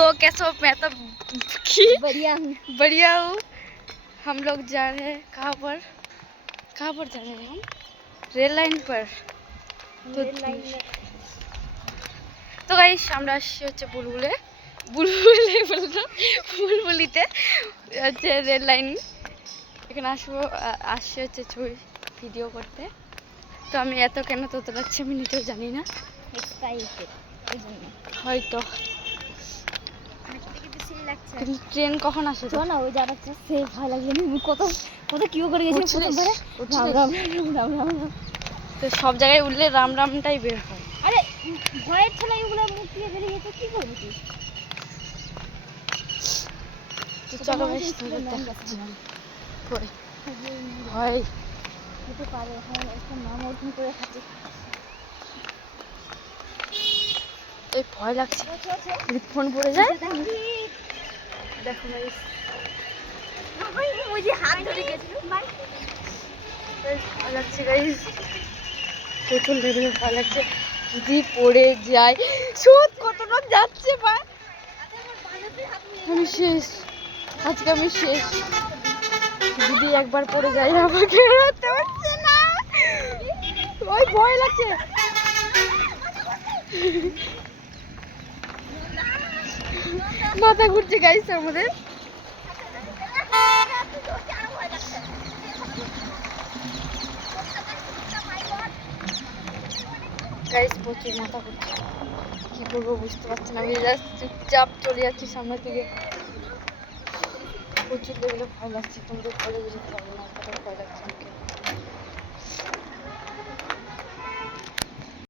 दोस्तों, कैसे हो? मैं तो बढ़िया हूँ। हम लोग जा रहे हैं कहाँ पर जा रहे हैं हम? रेल लाइन पर। তো গাইস আমরা আসছি হচ্ছে বুলবুলিতে হচ্ছে রেল লাইন। এখানে আসছি হচ্ছে ছবি ভিডিও করতে। তো আমি এত কেন তোতলাচ্ছি আমি নিজেও জানি না, হয়তো। ট্রেন কখন আসে? না ওই যাচ্ছে সে ভয় লাগে কত কত কিউ করে গেছে তো সব জায়গায় উঠলে রাম রামটাই বের হয়। আরে ভয়ের ছেলে এগুলো মুখ দিয়ে বেরিয়ে গেছে, কি করবি তুই? তো চলো ভাই দেখাচ্ছি ভয় হতে পারে। হ্যাঁ একটা নাম ওরকম করে থাকে। এই ভয় লাগছে ফোন পড়ে যায়। দেখো ভাই ওই যে হাত ধরে গেছিল ভাই, ভয় লাগছে গাইস, প্রচুর লেভেলে ভয় লাগছে। যদি পড়ে যায় সুদ কতটা যাচ্ছে ভাই, আমি শেষ, আজকে আমি শেষ। যদি একবার পড়ে যায় আমাকে বেরোতে হচ্ছে না, ওই ভয় লাগছে। মাথা ঘুরছে গাইস আমাদের। গাইস প্রচুর মাথা ঘুরছে, কি করবো বুঝতে পারছি না। আমি জাস্ট চুপচাপ চলে যাচ্ছি সামনের দিকে। প্রচুর লেভেলে ভয় লাগছে, তোমাদের বলে বুঝতে পারবো না, কত ভয় লাগছে।